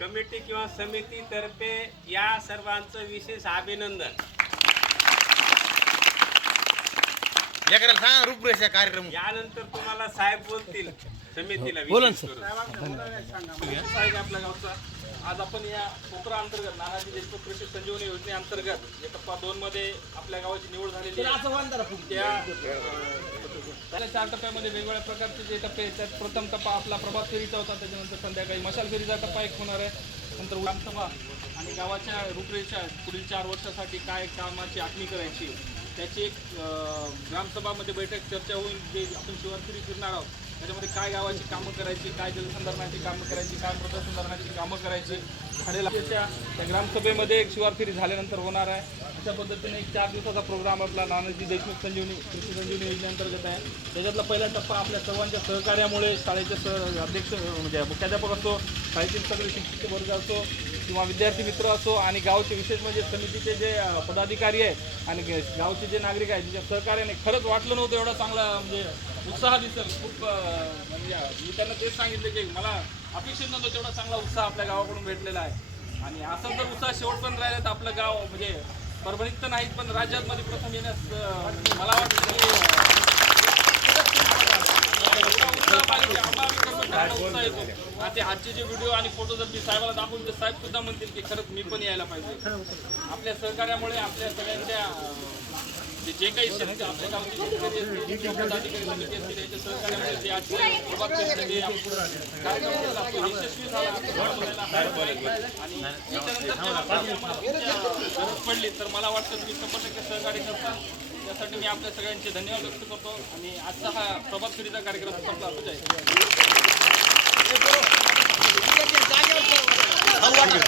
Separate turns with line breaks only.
Committee किंवा समितीतर्फे या सर्वांचं विशेष अभिनंदन.
या करायला सांगा रूपरेषा कार्यक्रम.
यानंतर तुम्हाला साहेब बोलतील समितीला
बोला ना,
विशेष करून.
साहेब आपल्या गावचा आज आपण या कोकरा अंतर्गत नानाजी देशमुख कृषी संजीवनी योजनेअंतर्गत या टप्पा दोन मध्ये आपल्या गावाची निवड झालेली आहे. त्या त्या चार टप्प्यामध्ये वेगवेगळ्या प्रकारचे जे टप्पे आहेत त्यात प्रथम टप्पा आपला प्रभात फेरीचा होता त्याच्यानंतर संध्याकाळी मशाल फेरीचा टप्पा एक होणार आहे. नंतर ग्रामसभा आणि गावाच्या रूपरेषा पुढील चार वर्षासाठी काय कामाची आखणी करायची त्याची एक ग्रामसभामध्ये बैठक चर्चा होईल जे आपण शिवारपुरी फिरणार आहोत. त्याच्यामध्ये काय गावाची कामं करायची काय जलसंधारणाची कामं करायची काय मृतसंधारणाची कामं करायची झाडे लावायच्या त्या ग्रामसभेमध्ये एक शिवारफेरी झाल्यानंतर होणार आहे. अशा पद्धतीने एक चार दिवसाचा प्रोग्राम आपला नानाजी देशमुख संजीवनी कृषी संजीवनी योजनेअंतर्गत आहे. त्याच्यातला पहिला टप्पा आपल्या सर्वांच्या सहकार्यामुळे शाळेचे सह अध्यक्ष म्हणजे मुख्याध्यापक असो शाळेतील सगळे शिक्षक वर्ग असो किंवा विद्यार्थी मित्र असो आणि गावचे विशेष म्हणजे समितीचे जे पदाधिकारी आहेत आणि गावचे जे नागरिक आहेत ज्याच्या सहकार्याने खरंच वाटलं नव्हतं एवढा चांगला म्हणजे उत्साह दिसेल. खूप म्हणजे मी त्यांना तेच सांगितलं की मला अपेक्षित नव्हतं तेवढा चांगला उत्साह आपल्या गावाकडून भेटलेला आहे. आणि असाच जर उत्साह शेवटपर्यंत राहिला तर आपलं गाव म्हणजे परभणीत तर नाहीत पण राज्यात मध्ये प्रथम येण्यास मला वाटतं की. आता आजचे जे व्हिडिओ आणि फोटो जर मी साहेबाला दाखवून तर साहेब सुद्धा म्हणतील की खरंच मी पण यायला पाहिजे. आपल्या सहकार्यामुळे आपल्या सगळ्यांच्या अं, जे जे काही शेतकरी आपल्या गावचे शेतकरी असतील, किंवा पदाधिकारी समिती असतील याच्या सहकार्यामुळे जे आजचे प्रभात फेरीचे जे आपण कार्यक्रम केला, तो यशस्वी झाला. आणि जेव्हा गरज पडली तर मला वाटतं तुम्ही शंभर टक्के सहकार्य करता. त्यासाठी मी आपल्या सगळ्यांचे धन्यवाद व्यक्त करतो आणि आजचा हा प्रभात फेरीचा कार्यक्रम संपला. असं आहे